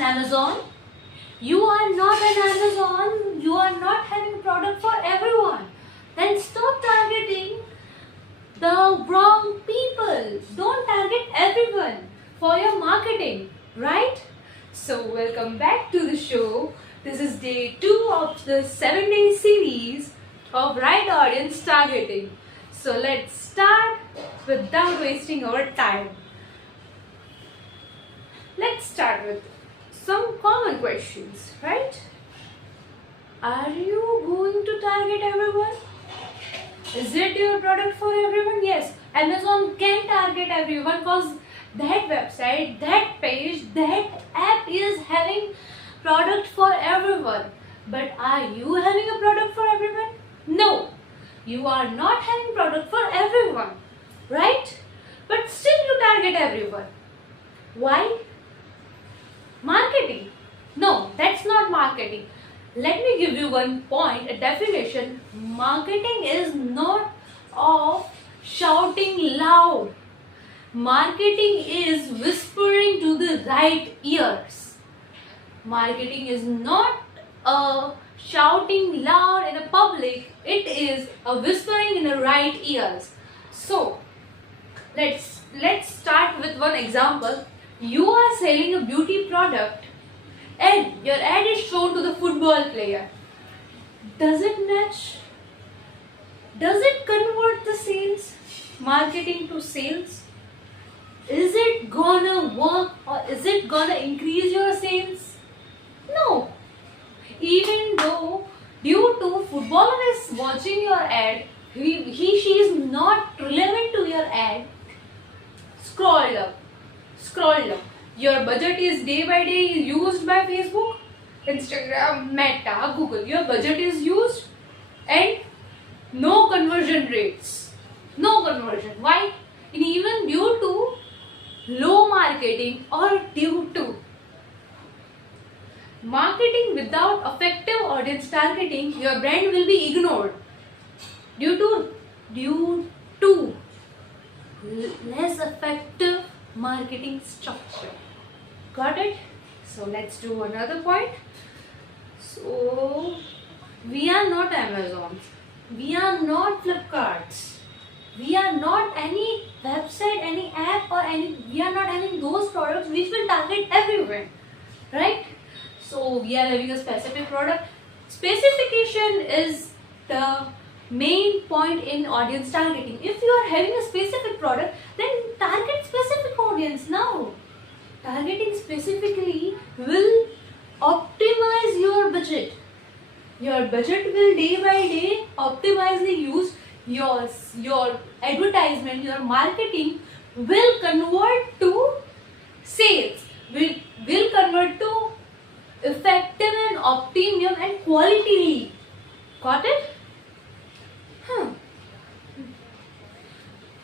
an Amazon? You are not an Amazon. You are not having product for everyone. Then stop targeting the wrong people. Don't target everyone for your marketing, right? So welcome back to the show. This is day 2 of the 7-day series of right audience targeting. So let's start without wasting our time. Let's start with some common questions, right? Are you going to target everyone? Is it your product for everyone? Yes, Amazon can target everyone because that website, that page, that app is having product for everyone. But are you having a product for everyone? No, you are not having product for everyone, right? But still you target everyone. Why? Marketing. No, that's not marketing. Let me give you one point, a definition. Marketing is not of shouting loud. Marketing is whispering to the right ears. Marketing is not a shouting loud in a public. It is a whispering in the right ears. So, let's start with one example. You are selling a beauty product and your ad is shown to the football player. Does it match? Does it convert the sales? Marketing to sales? Is it gonna work or is it gonna increase your sales? No. Even though due to footballer is watching your ad, she is not relevant to your ad, scroll up. Your budget is day by day used by Facebook, Instagram, Meta, Google. Your budget is used and no conversion rates. No conversion. Why? And even due to low marketing or due to marketing without effective audience targeting, your brand will be ignored. Due to less effective marketing structure. Got it? So let's do another point. So we are not Amazon. We are not Flipkarts. We are not any website, any app or we are not having those products which will target everyone. Right? So we are having a specific product. Specification is the main point in audience targeting. If you are having a specific product, then target specific audience now. Targeting specifically will optimize your budget. Your budget will day by day optimizely use your advertisement, your marketing will convert to sales, will convert to effective and optimum and quality lead. Got it?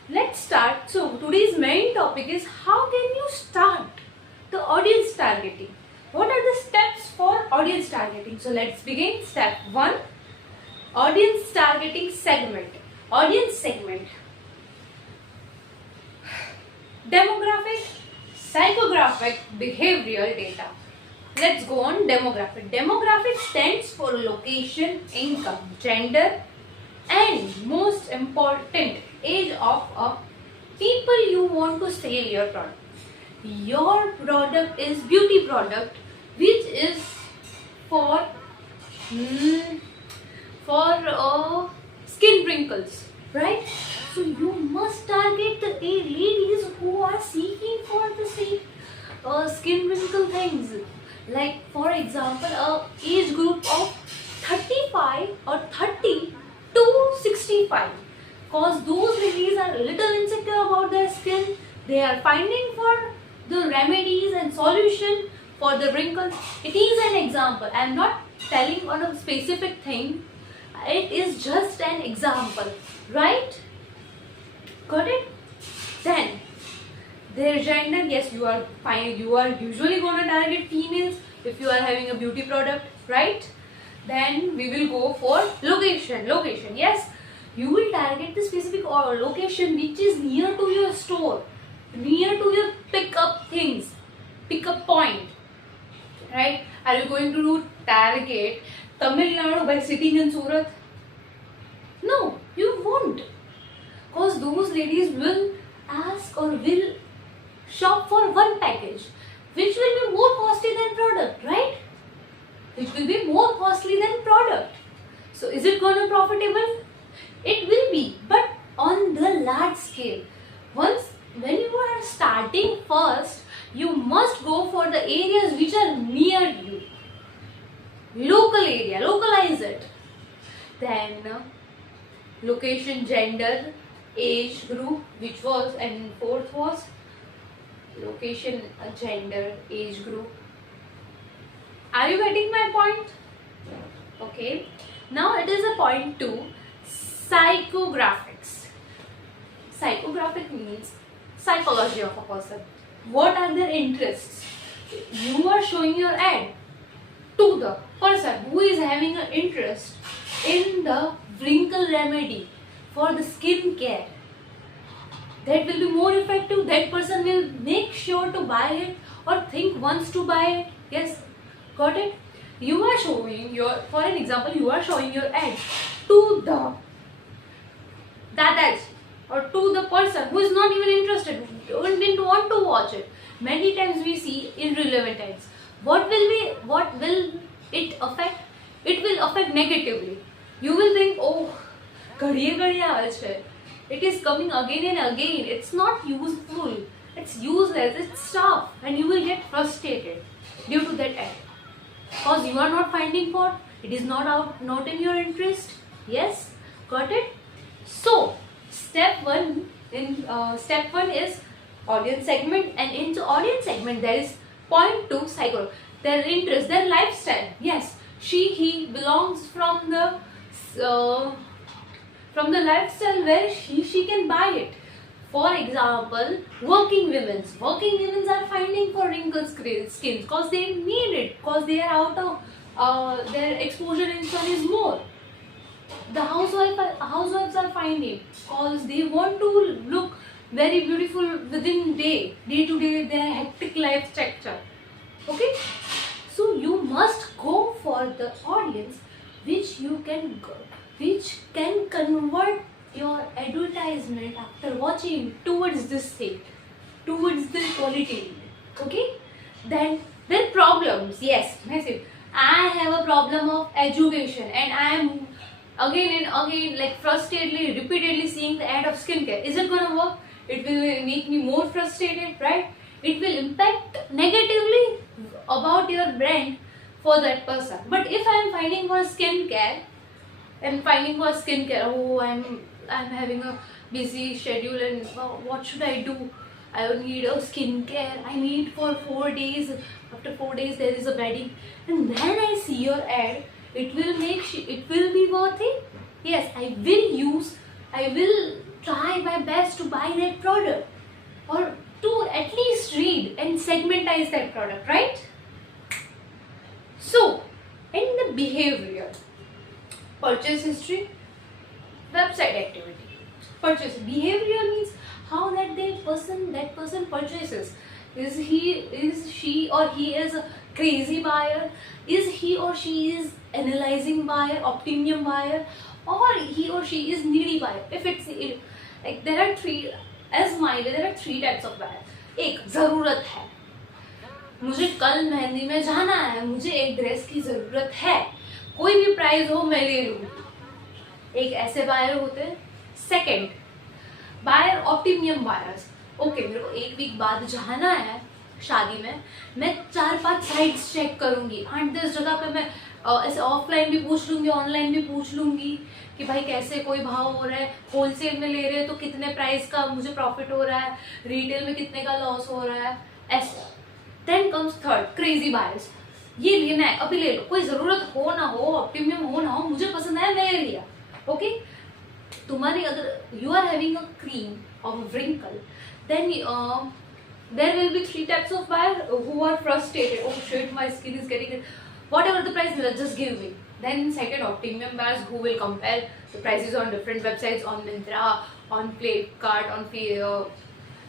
Let's start. So today's main topic is how can you start the audience targeting? What are the steps for audience targeting? So let's begin. Step 1, audience targeting segment. Audience segment. Demographic, psychographic, behavioral data. Let's go on demographic. Demographic stands for location, income, gender, and most important, age of a people you want to sell your product. Your product is beauty product, which is for skin wrinkles, right? So you must target the ladies who are seeking for the same skin wrinkle things. Like for example, a age group of 35 or 30 to 65. Cause those ladies are a little insecure about their skin. They are finding for the remedies and solution for the wrinkles. It is an example. I am not telling on a specific thing. It is just an example, right? Got it? Then their gender, yes, you are fine. You are usually going to target females if you are having a beauty product, right? Then we will go for location. Location, yes, you will target the specific location which is near to your store, near to your pickup things, pickup point. right? Are you going to target Tamil Nadu by sitting in Surat? No, you won't. Because those ladies will ask or will shop for one package, which will be more costly than product, right? Which will be more costly than product. So is it going to be profitable? It will be, but on the large scale. Once when you are starting first, you must go for the areas which are near you. Local area, localize it. Then location, gender, age group, which was, and fourth was location, gender, age group. Are you getting my point? Okay. Now it is a point 2, psychographics. Psychographic means psychology of a person. What are their interests? You are showing your ad to the person who is having an interest in the wrinkle remedy for the skin care. That will be more effective. That person will make sure to buy it or think once to buy it. Yes, got it? You are showing your, for an example, you are showing your ad to the Dadaji or to the person who is not even interested, didn't want to watch it. Many times we see irrelevant ads. What will it affect? It will affect negatively. You will think, oh, ghadiye aave chhe. It is coming again and again. It's not useful. It's useless. It's stuff, and you will get frustrated due to that ad. Because you are not finding fault. It is not in your interest. Yes, got it? So step one is audience segment, and into audience segment there is point 2, psycho, their interest, their lifestyle. Yes, he belongs from the lifestyle where she can buy it. For example, working women are finding for wrinkled skins because they need it, because they are out of their exposure in sun is more. The housewives are finding because they want to look very beautiful within day to day their hectic life structure. Okay, so you must go for the audience which can convert your advertisement after watching towards this state, towards the quality. Okay, then problems. Yes, massive. I have a problem of education and I am again and again like frustratedly, repeatedly seeing the ad of skincare. Is it gonna work? It will make me more frustrated, right? It will impact negatively about your brand for that person. But if I am finding for skincare, oh, I'm having a busy schedule and what should I do? I need a skincare. I need for 4 days. After 4 days, there is a wedding, and then I see your ad. It will be worth it. Yes, I will try my best to buy that product, or to at least read and segmentize that product, right? So, in the behavior, purchase history, website activity. Purchase behavior means how that person purchases. Is she or he is a crazy buyer? Is he or she is analyzing buyer, optimum buyer, or he or she is needy buyer? Like there are three types of buyer. एक, जरूरत है, मुझे कल मेहंदी में जाना है, मुझे एक ड्रेस की जरूरत है, कोई भी प्राइस हो मैं ले लूँ। एक ऐसे बायर होते हैं। Second buyer, optimum buyers. Okay, मेरे को 1 वीक बाद जाना है शादी में, मैं 4-5 साइट्स चेक करूंगी, 8-10 जगह पे मैं ऐसे ऑफलाइन भी पूछ लूंगी, ऑनलाइन भी पूछ लूंगी कि भाई कैसे कोई भाव हो रहा है, होलसेल में ले रहे हैं तो कितने प्राइस का मुझे प्रॉफिट हो रहा है, रिटेल में कितने का लॉस हो रहा है, ऐसा। Then comes third, crazy buyers. ये लेना है, अभी ले लो, कोई जरूरत हो ना हो, ऑप्टिमियम हो ना हो, मुझे पसंद आया मैंने लिया। ओके, तुम्हारी अगर you are having a cream of wrinkle, then there will be 3 types of buyer who are frustrated. Oh shit, my skin is getting it. Whatever the price, just give me. Then second, optimum buyers who will compare the prices on different websites, on Myntra, on Flipkart, on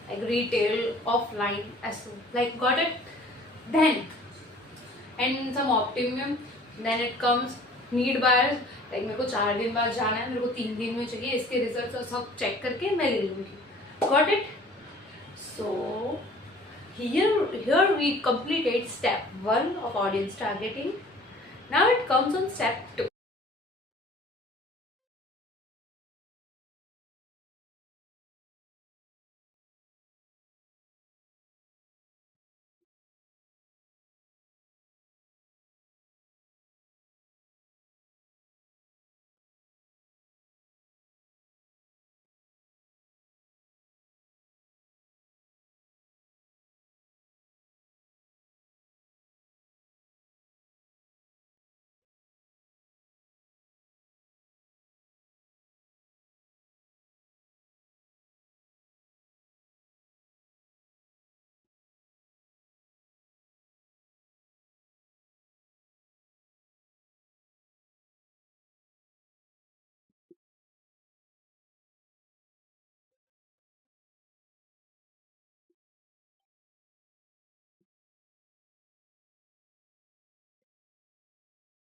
like retail, offline, as like got it. Then and some optimum, then it comes need buyers, like मेरे को 4 दिन बाद जाना है, मेरे को 3 दिन में चाहिए, इसके रिजल्ट और सब चेक करके मैं ले लूँगी. Got it? So here we completed step 1 of audience targeting. Now it comes on step 2.